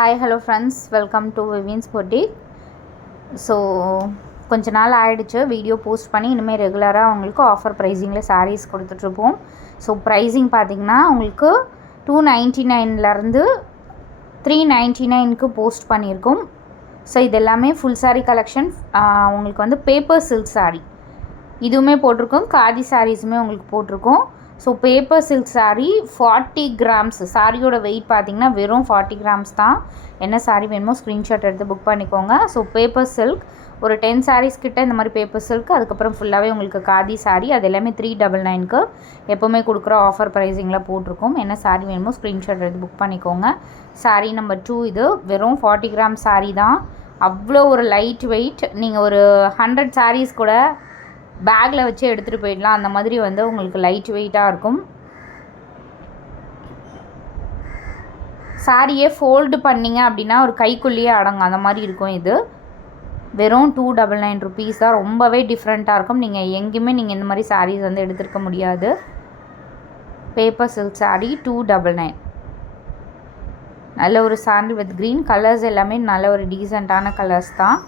Hi hello friends, welcome to Vivin's boutique. So கொஞ்ச நாள் ஆகிடுச்சு வீடியோ போஸ்ட் பண்ணி. இனிமேல் ரெகுலராக உங்களுக்கு ஆஃபர் ப்ரைஸிங்கில் சாரீஸ் கொடுத்துட்ருப்போம். ஸோ ப்ரைஸிங் பார்த்திங்கன்னா உங்களுக்கு 299லேருந்து 399க்கு போஸ்ட் பண்ணியிருக்கோம். ஸோ இது எல்லாமே ஃபுல் சாரீ கலெக்ஷன். உங்களுக்கு வந்து பேப்பர் சில்க் சாரீ இதுவுமே போட்டிருக்கோம், காதி சாரீஸுமே உங்களுக்கு போட்டிருக்கோம். So paper silk sari 40 grams. சாரியோட வெயிட் பார்த்திங்கன்னா வெறும் 40 கிராம்ஸ் தான். என்ன சாரீ வேணுமோ ஸ்க்ரீன்ஷாட் எடுத்து புக் பண்ணிக்கோங்க. ஸோ பேப்பர் சில்க் ஒரு 10 சாரீஸ் கிட்ட இந்த மாதிரி பேப்பர் சில்க், அதுக்கப்புறம் ஃபுல்லாகவே உங்களுக்கு காதி சாரீ. அது எல்லாமே 399க்கு எப்போவுமே கொடுக்குற ஆஃபர் ப்ரைஸிங்கில் போட்டிருக்கோம். என்ன சாரீ வேணுமோ ஸ்க்ரீன்ஷாட் எடுத்து புக் பண்ணிக்கோங்க. சாரீ நம்பர் 2 இது வெறும் 40 கிராம் சாரீ தான். அவ்வளோ ஒரு லைட் வெயிட். நீங்கள் ஒரு 100 சாரீஸ் கூட பேக்கில் வச்சு எடுத்துகிட்டு போயிடலாம். அந்த மாதிரி வந்து உங்களுக்கு லைட் வெயிட்டாக இருக்கும். சாரியே ஃபோல்டு பண்ணிங்க அப்படின்னா ஒரு கைக்குள்ளேயே அடங்கும், அந்த மாதிரி இருக்கும். இது வெறும் 299 ருபீஸ் தான். ரொம்பவே டிஃப்ரெண்ட்டாக இருக்கும். நீங்கள் எங்கேயுமே நீங்கள் இந்த மாதிரி சாரீஸ் வந்து எடுத்துருக்க முடியாது. Paper silk sari 299. நல்ல ஒரு சாண்டில் வித் க்ரீன். கலர்ஸ் எல்லாமே நல்ல ஒரு டீசெண்டான கலர்ஸ் தான்.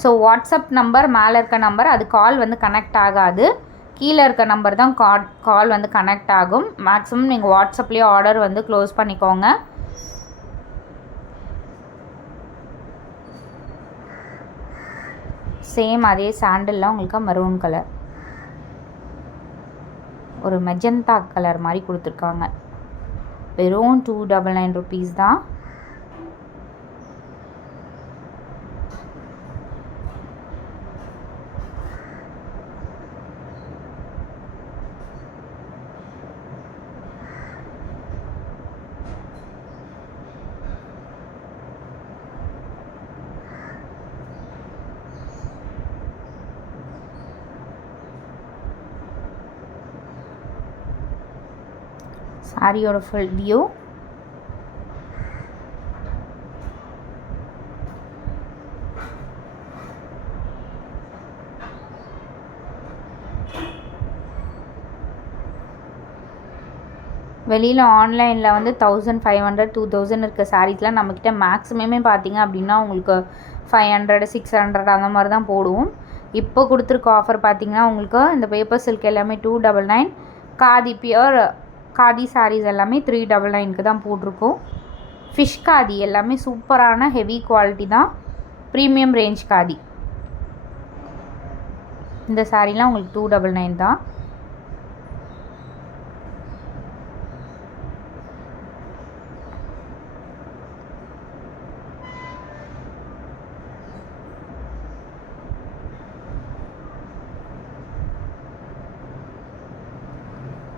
ஸோ வாட்ஸ்அப் நம்பர் மேலே இருக்க நம்பர், அது கால் வந்து கனெக்ட் ஆகாது. கீழே இருக்க நம்பர் தான் கால் வந்து கனெக்ட் ஆகும். மேக்ஸிமம் நீங்கள் வாட்ஸ்அப்லேயே ஆர்டர் வந்து க்ளோஸ் பண்ணிக்கோங்க. சேம் அதே சாண்டிலில் உங்களுக்கு மெரூன் கலர், ஒரு மெஜந்தா கலர் மாதிரி கொடுத்துருக்காங்க. வெறும் 299 ருபீஸ் தான். சாரியோட ஃபுல் வியூ. வெளியில் ஆன்லைனில் வந்து 1500 2000 இருக்க சாரீஸ்லாம் நம்மக்கிட்ட மேக்ஸிமமே பார்த்திங்க அப்படின்னா உங்களுக்கு 500 600 அந்த மாதிரி தான் போடுவோம். இப்போ கொடுத்துருக்க ஆஃபர் பார்த்திங்கன்னா உங்களுக்கு இந்த பேப்பர் சில்க் எல்லாமே 299. காதி பியூர் காதி சாரீஸ் எல்லாமே 399க்கு தான் போட்டிருக்கோம். ஃபிஷ் காதி எல்லாமே சூப்பரான ஹெவி குவாலிட்டி தான், ப்ரீமியம் ரேஞ்ச் காதி. இந்த சாரீலாம் உங்களுக்கு 299 தான்.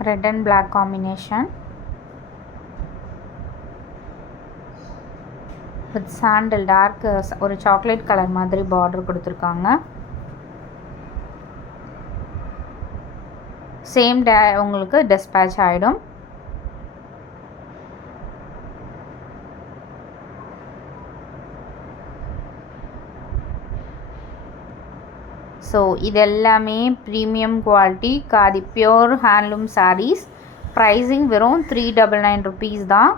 Red and black combination with சாண்டில் டார்க் ஒரு சாக்லேட் கலர் மாதிரி பார்டர் கொடுத்துருக்காங்க. சேம் உங்களுக்கு டிஸ்பேட்ச் ஆகிடும். ஸோ இது எல்லாமே premium quality khadi pure handloom saris. Pricing வெறும் 399 ருபீஸ் தான்.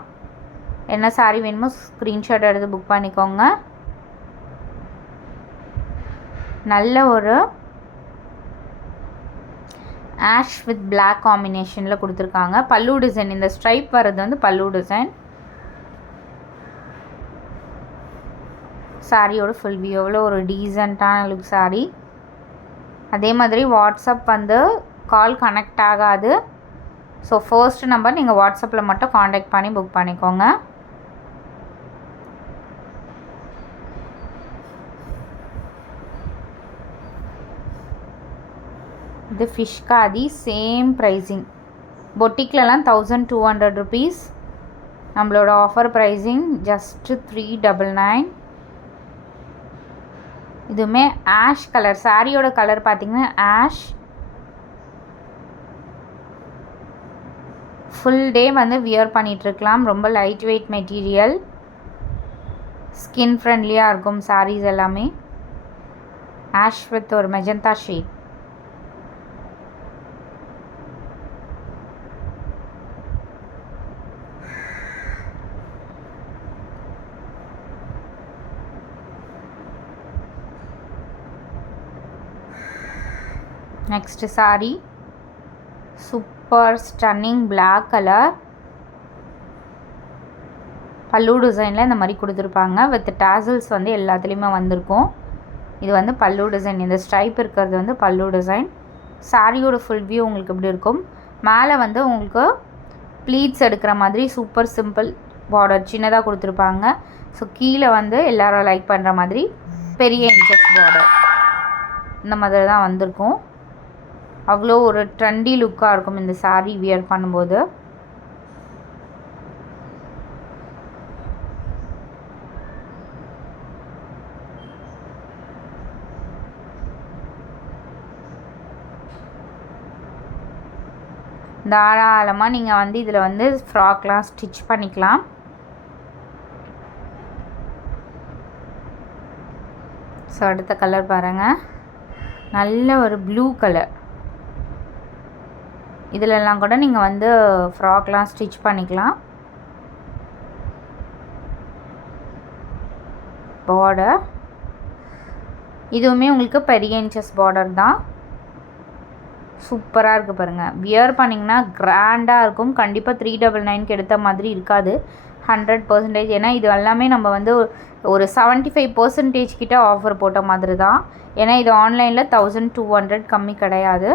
என்ன சாரீ வேணுமோ ஸ்க்ரீன்ஷாட் எடுத்து புக் பண்ணிக்கோங்க. நல்ல ஒரு ஆஷ் வித் பிளாக் காம்பினேஷனில் கொடுத்துருக்காங்க. பல்லு டிசைன், இந்த ஸ்ட்ரைப் வர்றது வந்து பல்லு டிசைன். சாரியோட ஃபுல் வியூ. எவ்வளோ ஒரு டீசெண்டான லுக் சாரீ. அதே மாதிரி வாட்ஸ்அப் வந்து கால் கனெக்ட் ஆகாது. ஸோ ஃபர்ஸ்ட் நம்பர் நீங்கள் வாட்ஸ்அப்பில் மட்டும் காண்டாக்ட் பண்ணி புக் பண்ணிக்கோங்க. இது ஃபிஷ் காதி. Same pricing. பொட்டிக்லலாம் 1200 ருபீஸ். நம்மளோட ஆஃபர் ப்ரைஸிங் ஜஸ்ட்டு 399. இதுவுமே ஆஷ் கலர். சாரியோட கலர் பார்த்திங்கன்னா ஆஷ். ஃபுல் டே வந்து வியர் பண்ணிகிட்ருக்கலாம். ரொம்ப லைட் வெயிட் மெட்டீரியல், ஸ்கின் ஃப்ரெண்ட்லியாக இருக்கும் சாரீஸ் எல்லாமே. ஆஷ் வித் ஒரு magenta shade. Next saree super stunning black colour. பல்லு டிசைனில் இந்த மாதிரி கொடுத்துருப்பாங்க. வித் டாசல்ஸ் வந்து எல்லாத்துலேயுமே வந்திருக்கும். இது வந்து பல்லு டிசைன். இந்த ஸ்ட்ரைப் இருக்கிறது வந்து பல்லு டிசைன். சாரியோட ஃபுல் வியூ உங்களுக்கு இப்படி இருக்கும். மேலே வந்து உங்களுக்கு ப்ளீட்ஸ் எடுக்கிற மாதிரி சூப்பர் சிம்பிள் பார்டர் சின்னதாக கொடுத்துருப்பாங்க. ஸோ கீழே வந்து எல்லோரும் லைக் பண்ணுற மாதிரி பெரிய இன்ச்சஸ் பார்டர் இந்த மாதிரி தான் வந்திருக்கும். அவ்வளோ ஒரு ட்ரெண்டி லுக்காக இருக்கும் இந்த சாரீ வியர் பண்ணும்போது. தாராளமாக நீங்கள் வந்து இதில் வந்து ஃப்ராக்லாம் ஸ்டிச் பண்ணிக்கலாம். ஸோ அடுத்த கலர் பாருங்கள், நல்ல ஒரு ப்ளூ கலர். இதிலெல்லாம் கூட நீங்கள் வந்து ஃப்ராக்லாம் ஸ்டிச் பண்ணிக்கலாம். பார்டர் இதுவுமே உங்களுக்கு பெரிய இன்ச்சஸ் பார்டர் தான். சூப்பராக இருக்குது பாருங்கள். வியர் பண்ணிங்கன்னா கிராண்டாக இருக்கும். கண்டிப்பாக 399க்கு எடுத்த மாதிரி இருக்காது 100%. ஏன்னா இது எல்லாமே நம்ம வந்து ஒரு 75% கிட்ட ஆஃபர் போட்ட மாதிரி தான். ஏன்னா இது ஆன்லைனில் 1200 கம்மி கிடையாது.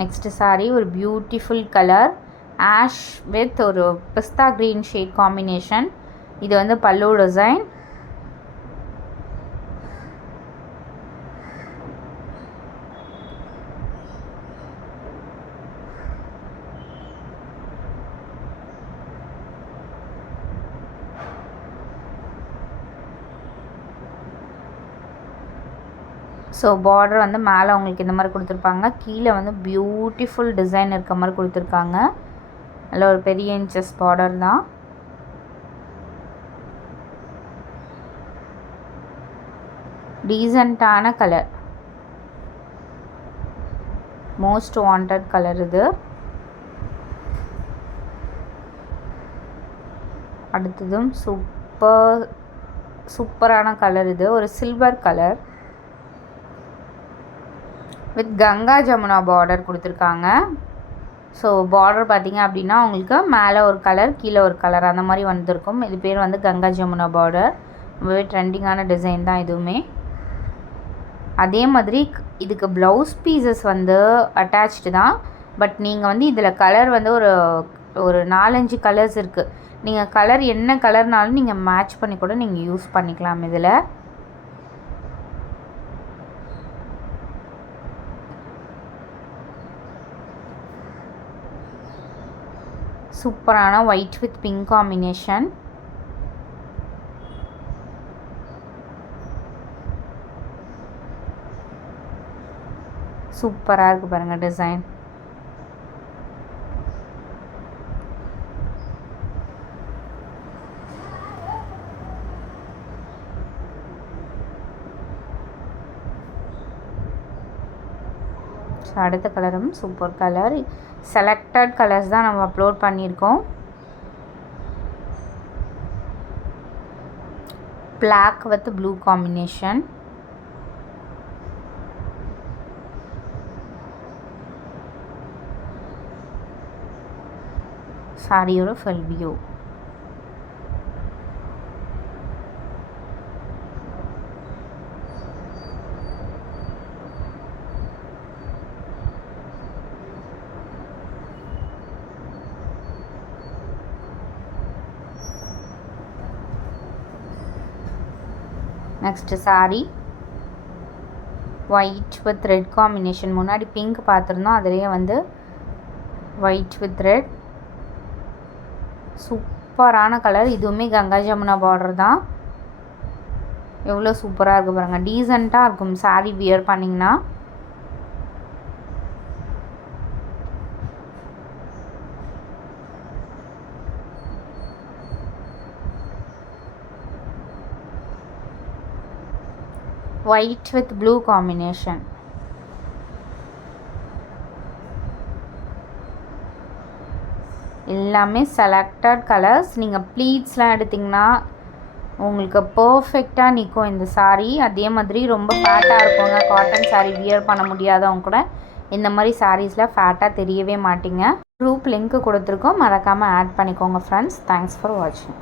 நெக்ஸ்ட் saree ஒரு பியூட்டிஃபுல் கலர் ஆஷ் வித் ஒரு பிஸ்தா க்ரீன் ஷேட் காம்பினேஷன். இது வந்து பல்லு டிசைன். ஸோ பார்டர் வந்து மேலே உங்களுக்கு இந்த மாதிரி கொடுத்துருப்பாங்க. கீழே வந்து பியூட்டிஃபுல் டிசைன் இருக்க மாதிரி கொடுத்துருக்காங்க. அதில் ஒரு பெரிய இன்ச்சஸ் பார்டர் தான். டீசெண்டான கலர், மோஸ்ட் வாண்டட் கலர் இது. அடுத்ததும் சூப்பரான கலர். இது ஒரு silver colour with Ganga Jamuna border கொடுத்துருக்காங்க. ஸோ பார்டர் பார்த்திங்க அப்படின்னா உங்களுக்கு மேலே ஒரு கலர் கீழே ஒரு கலர் அந்த மாதிரி வந்திருக்கும். இது பேர் வந்து கங்கா ஜமுனா பார்டர். ரொம்பவே ட்ரெண்டிங்கான டிசைன் தான் இதுவுமே. அதே மாதிரி இதுக்கு ப்ளவுஸ் பீசஸ் வந்து அட்டாச்டு தான். பட் நீங்கள் வந்து இதில் கலர் வந்து ஒரு 4-5 கலர்ஸ் இருக்குது. நீங்கள் கலர் என்ன கலர்னாலும் நீங்கள் மேட்ச் பண்ணி கூட நீங்கள் யூஸ் பண்ணிக்கலாம். இதில் சூப்பரான ஒயிட் வித் பிங்க் காம்பினேஷன். சூப்பராக இருக்குது பாருங்கள் டிசைன். அடுத்த கலரும் சூப்பர் கலர். செலக்டட் கலர்ஸ் தான் நம்ம அப்லோட் பண்ணியிருக்கோம். Black with blue combination. சாரியோட full view. Next saree white with red combination. முன்னாடி பிங்க் பார்த்துருந்தோம், அதிலேயே வந்து ஒயிட் வித் ரெட். சூப்பரான கலர். இதுவுமே கங்கா ஜமுனா பார்டர் தான். எவ்வளோ சூப்பராக இருக்குது பாருங்கள். டீசெண்டாக இருக்கும் saree வியர் பண்ணிங்கன்னா. White with blue combination. எல்லாமே செலக்டட் கலர்ஸ். நீங்கள் ப்ளீட்ஸ்லாம் எடுத்திங்கன்னா உங்களுக்கு பர்ஃபெக்டாக நிற்கும் இந்த சாரீ. அதே மாதிரி ரொம்ப ஃபேட்டாக இருப்பவங்க, காட்டன் சாரீ வியர் பண்ண முடியாதவங்க கூட இந்த மாதிரி சாரீஸில் ஃபேட்டாக தெரியவே மாட்டிங்க. குரூப் லிங்க் கொடுத்துருக்கோம், மறக்காமல் ஆட் பண்ணிக்கோங்க ஃப்ரெண்ட்ஸ். தேங்க்ஸ் ஃபார் வாட்சிங்.